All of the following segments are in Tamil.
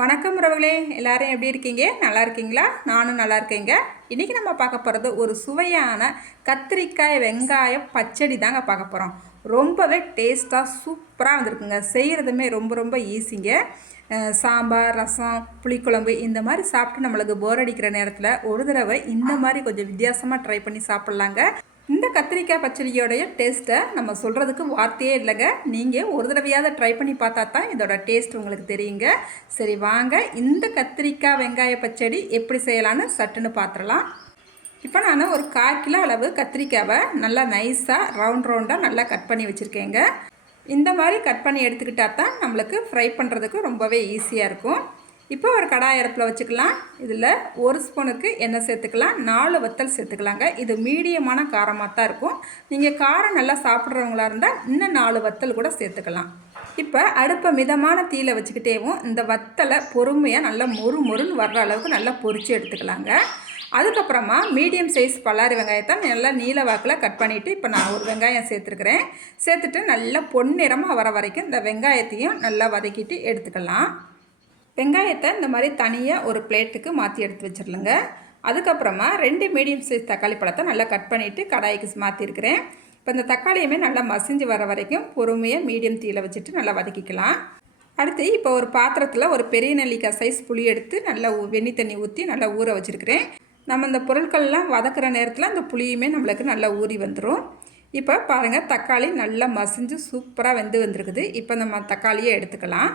வணக்கம் உறவுகளே, எல்லாரும் எப்படி இருக்கீங்க? நல்லா இருக்கீங்களா? நானும் நல்லா இருக்கேங்க. இன்றைக்கி நம்ம பார்க்க போகிறது ஒரு சுவையான கத்திரிக்காய் வெங்காயம் பச்சடி தாங்க பார்க்க போகிறோம். ரொம்பவே டேஸ்ட்டாக சூப்பராக வந்திருக்குங்க. செய்கிறதுமே ரொம்ப ரொம்ப ஈஸிங்க. சாம்பார், ரசம், புளிக்குழம்பு இந்த மாதிரி சாப்பிட்டு நம்மளுக்கு போர் அடிக்கிற நேரத்தில் ஒரு தடவை இந்த மாதிரி கொஞ்சம் வித்தியாசமாக ட்ரை பண்ணி சாப்பிட்லாங்க. இந்த கத்திரிக்காய் பச்சடியோடைய டேஸ்ட்டை நம்ம சொல்கிறதுக்கு வார்த்தையே இல்லைங்க. நீங்கள் ஒரு தடவையாவது ட்ரை பண்ணி பார்த்தா தான் இதோட டேஸ்ட் உங்களுக்கு தெரியுங்க. சரி வாங்க, இந்த கத்திரிக்காய் வெங்காய பச்சடி எப்படி செய்யலான்னு சட்டுன்னு பார்த்துடலாம். இப்போ நான் ஒரு 1/4 கிலோ அளவு கத்திரிக்காவை நல்லா நைஸாக ரவுண்டாக நல்லா கட் பண்ணி வச்சுருக்கேங்க. இந்த மாதிரி கட் பண்ணி எடுத்துக்கிட்டால் தான் நம்மளுக்கு ஃப்ரை பண்ணுறதுக்கு ரொம்பவே ஈஸியாக இருக்கும். இப்போ ஒரு கடாய் அடுப்பில் வச்சுக்கலாம். இதில் 1 ஸ்பூனுக்கு எண்ணெய் சேர்த்துக்கலாம். 4 வத்தல் சேர்த்துக்கலாங்க. இது மீடியமான காரமாக தான் இருக்கும். நீங்கள் காரம் நல்லா சாப்பிட்றவங்களா இருந்தால் இன்னும் 4 வத்தல் கூட சேர்த்துக்கலாம். இப்போ அடுப்பை மிதமான தீயில் வச்சுக்கிட்டேவும் இந்த வத்தலை பொறுமையாக நல்லா மொறுன்னு வர்ற அளவுக்கு நல்லா பொரித்து எடுத்துக்கலாங்க. அதுக்கப்புறமா மீடியம் சைஸ் பல்லாரி வெங்காயத்தை நல்லா நீல வாக்கில் கட் பண்ணிவிட்டு இப்போ நான் ஒரு வெங்காயம் சேர்த்துருக்குறேன். சேர்த்துட்டு நல்லா பொன்னிறமாக வர வரைக்கும் இந்த வெங்காயத்தையும் நல்லா வதக்கிட்டு எடுத்துக்கலாம். வெங்காயத்தை இந்த மாதிரி தனியாக ஒரு பிளேட்டுக்கு மாற்றி எடுத்து வச்சிடலுங்க. அதுக்கப்புறமா 2 மீடியம் சைஸ் தக்காளி பழத்தை நல்லா கட் பண்ணிவிட்டு கடாய்க்கு மாற்றிருக்கிறேன். இப்போ இந்த தக்காளியுமே நல்லா மசிஞ்சு வர வரைக்கும் பொறுமையாக மீடியம் தீயில் வச்சுட்டு நல்லா வதக்கிக்கலாம். அடுத்து இப்போ ஒரு பாத்திரத்தில் ஒரு பெரிய நெல்லிக்காய் சைஸ் புளி எடுத்து நல்லா வெந்நி தண்ணி ஊற்றி நல்லா ஊற வச்சுருக்கிறேன். நம்ம இந்த பொருட்கள்லாம் வதக்கிற நேரத்தில் அந்த புளியுமே நம்மளுக்கு நல்லா ஊறி வந்துடும். இப்போ பாருங்கள், தக்காளி நல்லா மசிஞ்சு சூப்பராக வந்திருக்குது. இப்போ நம்ம தக்காளியை எடுத்துக்கலாம்.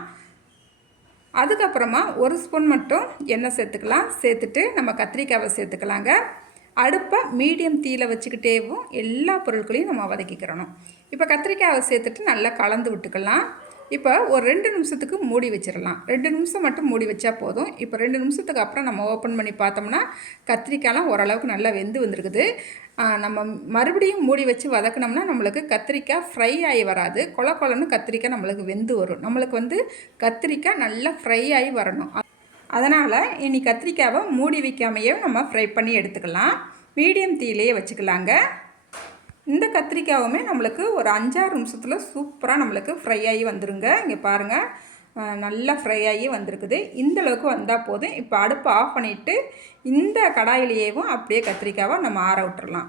அதுக்கப்புறமா 1 ஸ்பூன் மட்டும் எண்ணெய் சேர்த்துக்கலாம். சேர்த்துட்டு நம்ம கத்திரிக்காவை சேர்த்துக்கலாங்க. அடுப்பை மீடியம் தீயில் வச்சுக்கிட்டேவும் எல்லா பொருட்களையும் நம்ம வதக்கிக்கிறணும். இப்போ கத்திரிக்காவை சேர்த்துட்டு நல்லா கலந்து விட்டுக்கலாம். இப்போ ஒரு 2 நிமிஷத்துக்கு மூடி வச்சிடலாம். 2 நிமிஷம் மட்டும் மூடி வச்சா போதும். இப்போ 2 நிமிஷத்துக்கு அப்புறம் நம்ம ஓப்பன் பண்ணி பார்த்தோம்னா கத்திரிக்காயெலாம் ஓரளவுக்கு நல்லா வந்திருக்குது. நம்ம மறுபடியும் மூடி வச்சு வதக்கினோம்னா நம்மளுக்கு கத்திரிக்காய் ஃப்ரை ஆகி வராது. கொலன்னு கத்திரிக்காய் நம்மளுக்கு வெந்து வரும். நம்மளுக்கு கத்திரிக்காய் நல்லா ஃப்ரை ஆகி வரணும். அதனால் இனி கத்திரிக்காவை மூடி வைக்காமையே நம்ம ஃப்ரை பண்ணி எடுத்துக்கலாம். மீடியம் தீயிலேயே வச்சுக்கலாங்க. இந்த கத்திரிக்காவுமே நம்மளுக்கு ஒரு 5-6 நிமிஷத்தில் சூப்பராக நம்மளுக்கு ஃப்ரை ஆகி வந்துருங்க. இங்கே பாருங்கள், நல்லா ஃப்ரை ஆகி வந்திருக்குது. இந்தளவுக்கு வந்தால் போதும். இப்போ அடுப்பை ஆஃப் பண்ணிவிட்டு இந்த கடாயிலேயும் அப்படியே கத்திரிக்காவை நம்ம ஆற விட்டுறலாம்.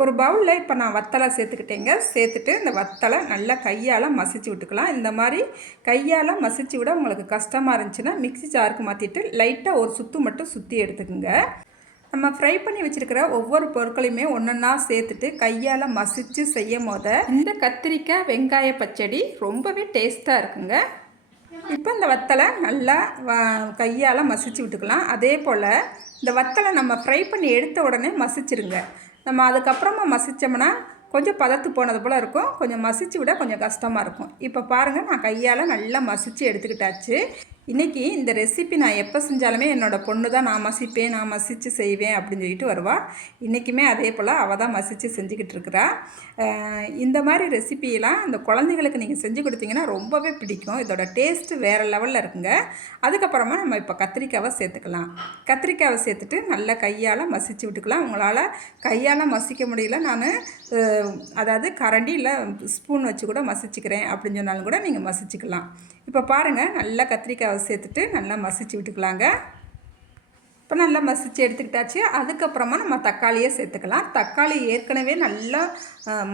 ஒரு பவுலில் இப்போ நான் வத்தலை சேர்த்துக்கிட்டேங்க. சேர்த்துட்டு இந்த வத்தலை நல்லா கையால் மசிச்சு விட்டுக்கலாம். இந்த மாதிரி கையால் மசிச்சு விட உங்களுக்கு கஷ்டமாக இருந்துச்சுன்னா மிக்ஸி ஜாருக்கு மாற்றிட்டு லைட்டாக ஒரு சுற்று மட்டும் சுற்றி எடுத்துக்குங்க. நம்ம ஃப்ரை பண்ணி வச்சுருக்கிற ஒவ்வொரு பொருட்களையுமே ஒன்றா சேர்த்துட்டு கையால் மசித்து செய்யும் போது இந்த கத்திரிக்காய் வெங்காய பச்சடி ரொம்பவே டேஸ்ட்டாக இருக்குங்க. இப்போ இந்த வத்தலை நல்லா கையால் மசிச்சு விட்டுக்கலாம். அதே போல் இந்த வத்தலை நம்ம ஃப்ரை பண்ணி எடுத்த உடனே மசிச்சிருங்க. நம்ம அதுக்கப்புறமா மசித்தோம்னா கொஞ்சம் பதத்து போனது போல் இருக்கும். கொஞ்சம் மசிச்சு விட கொஞ்சம் கஷ்டமாக இருக்கும். இப்போ பாருங்கள், நான் கையால் நல்லா மசித்து எடுத்துக்கிட்டாச்சு. இன்றைக்கி இந்த ரெசிபி நான் எப்போ செஞ்சாலுமே என்னோடய பொண்ணு தான் நான் மசிப்பேன், நான் மசித்து செய்வேன் அப்படின்னு சொல்லிட்டு வருவாள். இன்றைக்குமே அதே போல் அவள் தான் மசித்து செஞ்சுக்கிட்டு இருக்கிறா. இந்த மாதிரி ரெசிபியெல்லாம் இந்த குழந்தைங்களுக்கு நீங்கள் செஞ்சு கொடுத்தீங்கன்னா ரொம்பவே பிடிக்கும். இதோட டேஸ்ட்டு வேறு லெவலில் இருக்குங்க. அதுக்கப்புறமா நம்ம இப்போ கத்திரிக்காவை சேர்த்துக்கலாம். கத்திரிக்காவை சேர்த்துட்டு நல்லா கையால் மசித்து விட்டுக்கலாம். உங்களால் கையால் மசிக்க முடியல, நான் அதாவது கரண்டி இல்லை ஸ்பூன் வச்சு கூட மசிச்சுக்கிறேன் அப்படின்னு சொன்னாலும் கூட நீங்கள் மசிச்சுக்கலாம். இப்போ பாருங்கள், நல்லா கத்திரிக்காவை சேர்த்துட்டு நல்லா மசிச்சு விட்டுக்கலாங்க. இப்போ நல்லா மசிச்சு எடுத்துக்கிட்டாச்சு. அதுக்கப்புறமா நம்ம தக்காளியை சேர்த்துக்கலாம். தக்காளி ஏற்கனவே நல்லா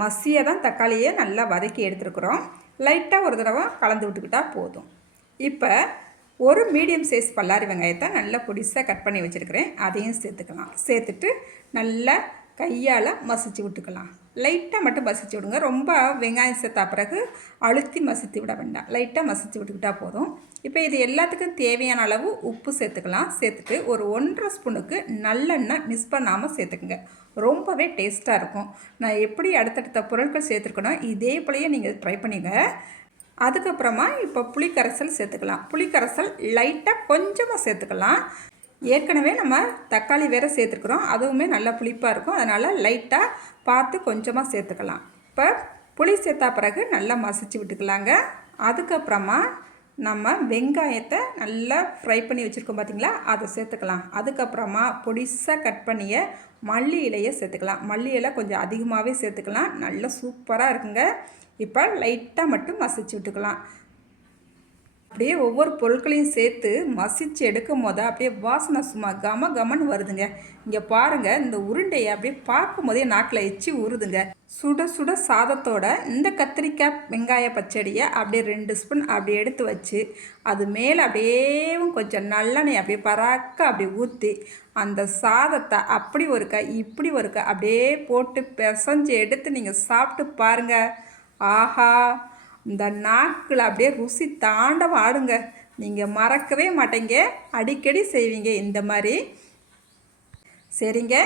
மசியாக தான் தக்காளியை நல்லா வதக்கி எடுத்துருக்குறோம். லைட்டாக ஒரு தடவை கலந்து விட்டுக்கிட்டால் போதும். இப்போ ஒரு மீடியம் சைஸ் பல்லாரி வெங்காயத்தை நல்லா பொடிசாக கட் பண்ணி வச்சுருக்கிறேன். அதையும் சேர்த்துக்கலாம். சேர்த்துட்டு நல்லா கையால் மசிச்சு விட்டுக்கலாம். லைட்டாக மட்டும் மசிச்சு விடுங்க. ரொம்ப வெங்காயம் சேர்த்தா பிறகு அழுத்தி மசித்து விட வேண்டாம். லைட்டாக மசிச்சு விட்டுக்கிட்டால் போதும். இப்போ இது எல்லாத்துக்கும் தேவையான அளவு உப்பு சேர்த்துக்கலாம். சேர்த்துட்டு ஒரு 1.5 ஸ்பூனுக்கு நல்லெண்ணெய் மிஸ் பண்ணாமல் சேர்த்துக்குங்க. ரொம்பவே டேஸ்ட்டாக இருக்கும். நான் எப்படி அடுத்தடுத்த பொருட்கள் சேர்த்துருக்கணும் இதே போலயே நீங்கள் ட்ரை பண்ணிங்க. அதுக்கப்புறமா இப்போ புளிக்கரைசல் சேர்த்துக்கலாம். புளிக்கரைசல் லைட்டாக கொஞ்சமாக சேர்த்துக்கலாம். ஏற்கனவே நம்ம தக்காளி வேறு சேர்த்துருக்குறோம், அதுவுமே நல்லா புளிப்பாக இருக்கும். அதனால் லைட்டாக பார்த்து கொஞ்சமாக சேர்த்துக்கலாம். இப்போ புளி சேர்த்தா பிறகு நல்லா மசிச்சு விட்டுக்கலாங்க. அதுக்கப்புறமா நம்ம வெங்காயத்தை நல்லா ஃப்ரை பண்ணி வச்சுருக்கோம் பார்த்திங்களா, அதை சேர்த்துக்கலாம். அதுக்கப்புறமா பொடிசாக கட் பண்ணிய மல்லி இலையை சேர்த்துக்கலாம். மல்லி இலை கொஞ்சம் அதிகமாகவே சேர்த்துக்கலாம். நல்லா சூப்பராக இருக்குங்க. இப்போ லைட்டாக மட்டும் மசிச்சு விட்டுக்கலாம். அப்படியே ஒவ்வொரு பொருட்களையும் சேர்த்து மசிச்சு எடுக்கும் போது அப்படியே வாசனை சும்மா கம கமன்னு வருதுங்க. இங்கே பாருங்கள், இந்த உருண்டையை அப்படியே பார்க்கும் போதே நாக்கில் எச்சி ஊறுதுங்க. சுட சுட சாதத்தோட இந்த கத்திரிக்காய் வெங்காய பச்சடியை அப்படியே 2 ஸ்பூன் அப்படி எடுத்து வச்சு அது மேலே அப்படியே கொஞ்சம் நல்லெண்ணெய் அப்படியே பராக்க அப்படி ஊற்றி அந்த சாதத்தை அப்படி ஒருக்க இப்படி ஒருக்க அப்படியே போட்டு பிசைஞ்சு எடுத்து நீங்கள் சாப்பிட்டு பாருங்கள். ஆஹா, இந்த நாக்கில் அப்படியே ருசி தாண்டவம் ஆடுங்க. நீங்கள் மறக்கவே மாட்டீங்க, அடிக்கடி செய்வீங்க இந்த மாதிரி. சரிங்க,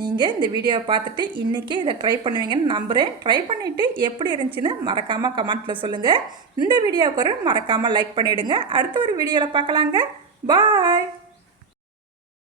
நீங்கள் இந்த வீடியோவை பார்த்துட்டு இன்றைக்கி இதை ட்ரை பண்ணுவீங்கன்னு நம்புகிறேன். ட்ரை பண்ணிவிட்டு எப்படி இருந்துச்சுன்னு மறக்காமல் கமெண்ட்டில் சொல்லுங்கள். இந்த வீடியோவுக்கு மறக்காமல் லைக் பண்ணிவிடுங்க. அடுத்த ஒரு வீடியோவில் பார்க்கலாங்க. பாய்.